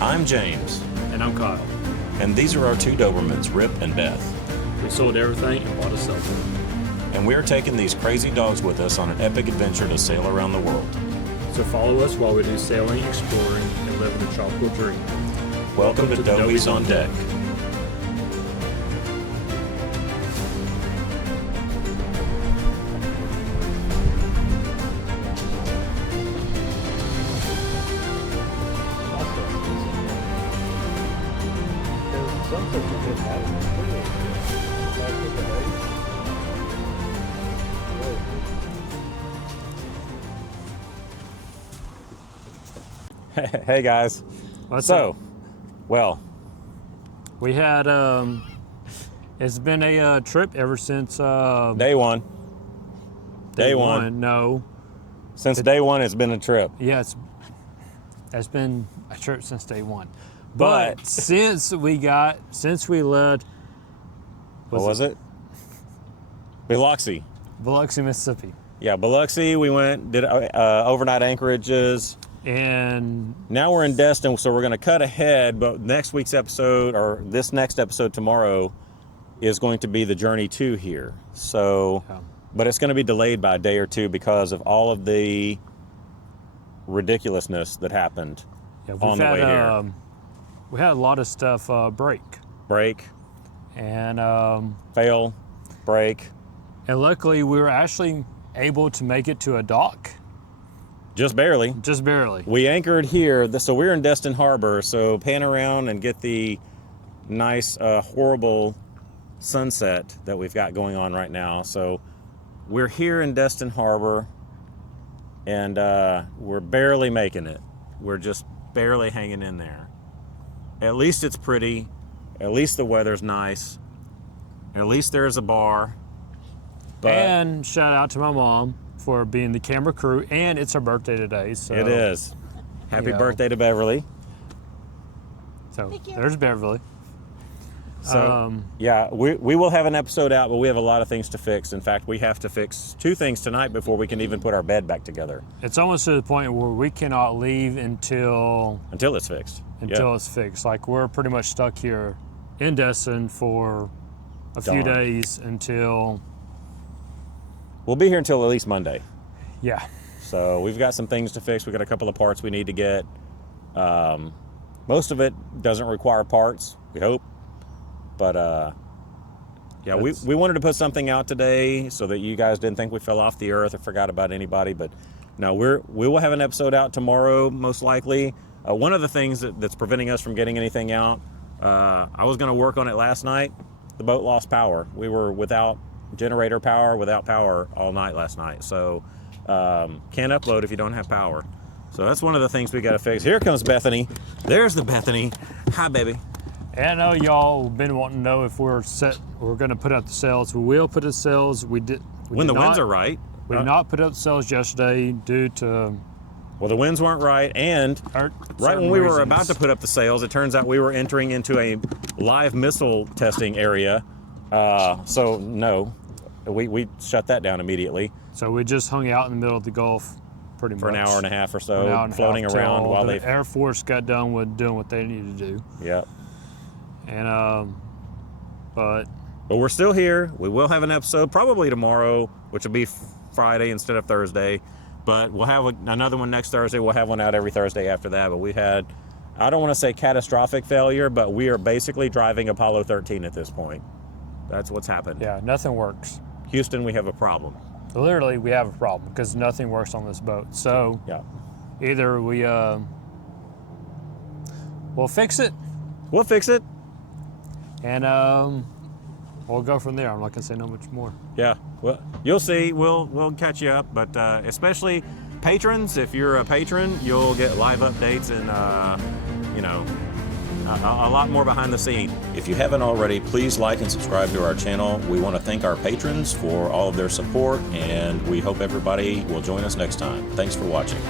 I'm James. And I'm Kyle. And these are our two Dobermans, Rip and Beth. We sold everything and bought a cell phone. And we're taking these crazy dogs with us on an epic adventure to sail around the world. So follow us while we do sailing, exploring, and living a tropical dream. Welcome to Dobies on Deck. Hey guys. What's up? Well, we had it's been a trip ever since day one. Day one. No. Since day one, it's been a trip. Yes, it's been a trip since day one. But since we left, what was it? Biloxi. Biloxi, Mississippi. Yeah, Biloxi. We went, did overnight anchorages. And now we're in Destin, so we're going to cut ahead, but next week's episode, or this next episode tomorrow, is going to be the journey to here. So, but it's going to be delayed by a day or two because of all of the ridiculousness that happened on the way here. We had a lot of stuff break. And fail, break. And luckily, we were actually able to make it to a dock. Just barely. Just barely. We anchored here, so we're in Destin Harbor, so pan around and get the nice, horrible sunset that we've got going on right now. So we're here in Destin Harbor, and we're barely making it. We're just barely hanging in there. At least it's pretty. At least the weather's nice. At least there's a bar. But and shout out to my mom for being the camera crew, and it's her birthday today. So it is. Happy birthday to Beverly. So there's Beverly. So yeah, we will have an episode out, but we have a lot of things to fix. In fact, we have to fix 2 things tonight before we can even put our bed back together. It's almost to the point where we cannot leave until it's fixed. Until it's fixed. Like, we're pretty much stuck here in Destin for a few days until... We'll be here until at least Monday. Yeah. So we've got some things to fix. We've got a couple of parts we need to get. Most of it doesn't require parts, we hope. But yeah, we wanted to put something out today so that you guys didn't think we fell off the earth or forgot about anybody. But no, we will have an episode out tomorrow, most likely. One of the things that's preventing us from getting anything out, I was going to work on it last night. The boat lost power. We were without generator power, without power all night last night. So can't upload if you don't have power. So that's one of the things we got to fix. Here comes Bethany. There's the Bethany. Hi, baby. And I know y'all been wanting to know if we're going to put up the sails. We will put up the sails. When the winds are right. We did not put up the sails yesterday due to... Well, the winds weren't right, and right when we were about to put up the sails, it turns out we were entering into a live missile testing area. So no, we shut that down immediately. So we just hung out in the middle of the Gulf pretty much. For an hour and a half or so, floating around while the Air Force got done with doing what they needed to do. Yep. And, but we're still here. We will have an episode probably tomorrow, which will be Friday instead of Thursday. But we'll have another one next Thursday. We'll have one out every Thursday after that. But we had, I don't want to say catastrophic failure, but we are basically driving Apollo 13 at this point. That's what's happened. Yeah, nothing works. Houston, we have a problem. Literally, we have a problem because nothing works on this boat. So yeah, either we'll fix it. We'll fix it. And we'll go from there. I'm not gonna say no much more. Yeah, well, you'll see. We'll catch you up, but especially patrons. If you're a patron, you'll get live updates and a lot more behind the scene. If you haven't already, please like and subscribe to our channel. We want to thank our patrons for all of their support, and we hope everybody will join us next time. Thanks for watching.